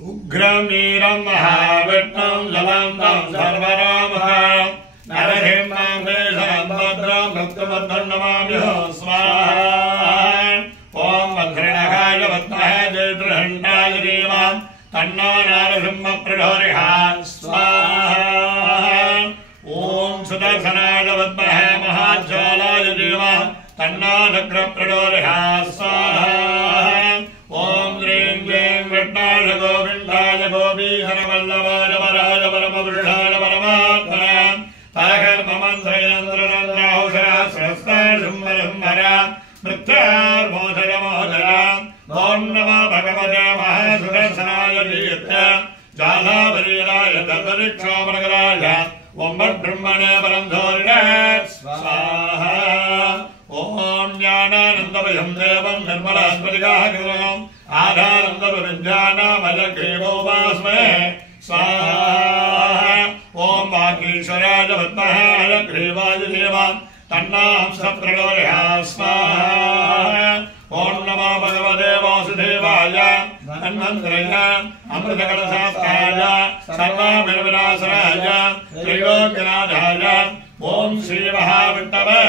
उग्रं वीरं महाविष्णुं जलन्तं सर्वरामः नरसिंहं देशं भद्रं भक्तमद्धं नमाम्यहं स्वाहा ॐ वज्रणकाय विद्महे जयद्रहण्डाय धीमहि तन्नो नरसिंहः प्रचोदयात् स्वाहा ॐ सुदर्शनाय विद्महे महाज्वालाय धीमहि तन्नो नक्रः प्रचोदयात् स्वाहा ॐ ह्रीं क्लीं विष्णाय गोविन्दाय गोपीधरवल्लभाय वराय परमपुरुषाय परमात्मने मृत्यार्मोदय मोदय ॐ नमो भगवते महासुदर्शनाय जालावरीराय दर्परिक्षोमनगराय ॐ ब्रह्मणे परमधोरिणे स्वाहा ॐ ज्ञानानन्दमयं देवं निर्मलास्मृतिकाहकृतम् आधारन्दविद्यानामलग्रीवोपास्महे स्वाहा ॐ वागीश्वराय विद्महे अलग्रीवाय धीमहि तन्नो प्रचोदयात् स्वाहा ॐ नमो भगवते वासुदेवाय धन्वन्तराय अमृतकलशास्त्राय सर्वविघ्नविनाशनाय त्रैलोक्यनाथाय ॐ श्रीमहाविष्णवे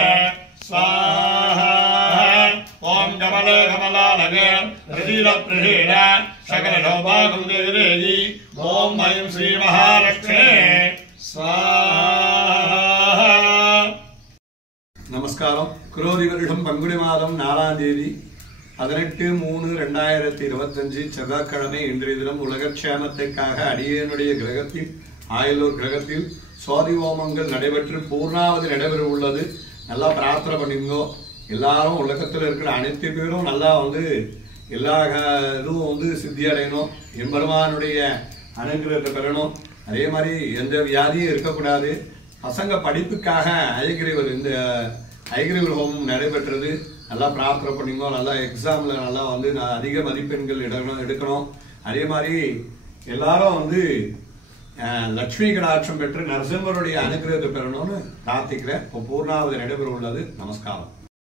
स्वाहा ॐ कमले कमलालये प्रसीद सकलसौभाग्यदेवी ॐ ऐं श्रीमहालक्ष्मे स्वाहा நமஸ்காரம். குரோதி வருடம் பங்குனி மாதம் 4ஆம் தேதி 18/3/2025 செவ்வாய்க்கிழமை இன்றைய தினம் உலகக்ஷேமத்திற்காக அடியேனுடைய கிரகத்தில் ஆயுளூர் கிரகத்தில் சோதி ஹோமங்கள் நடைபெற்று பூர்ணாவதி நடைபெற உள்ளது. நல்லா பிரார்த்தனை பண்ணிங்கோ. எல்லாரும் உலகத்தில் இருக்கிற அனைத்து பேரும் நல்லா எல்லா இதுவும் சித்தி அடையணும், எம்பெருமானுடைய அனுகிரகத்தை பெறணும். அதே மாதிரி எந்த வியாதியும் இருக்கக்கூடாது. பசங்க படிப்புக்காக இந்த ஐகிரீவர் ஹோமம் நடைபெற்றது. நல்லா பிரார்த்தனை பண்ணிங்கோ. நல்லா எக்ஸாமில் நல்லா அதிக மதிப்பெண்கள் எடுக்கணும். அதே மாதிரி எல்லாரும் லட்சுமி கடாட்சம் பெற்று நரசிம்மருடைய அனுகிரகத்தை பெறணும்னு பிரார்த்திக்கிறேன். இப்போ பூர்ணாவதி நடைபெற உள்ளது. நமஸ்காரம்.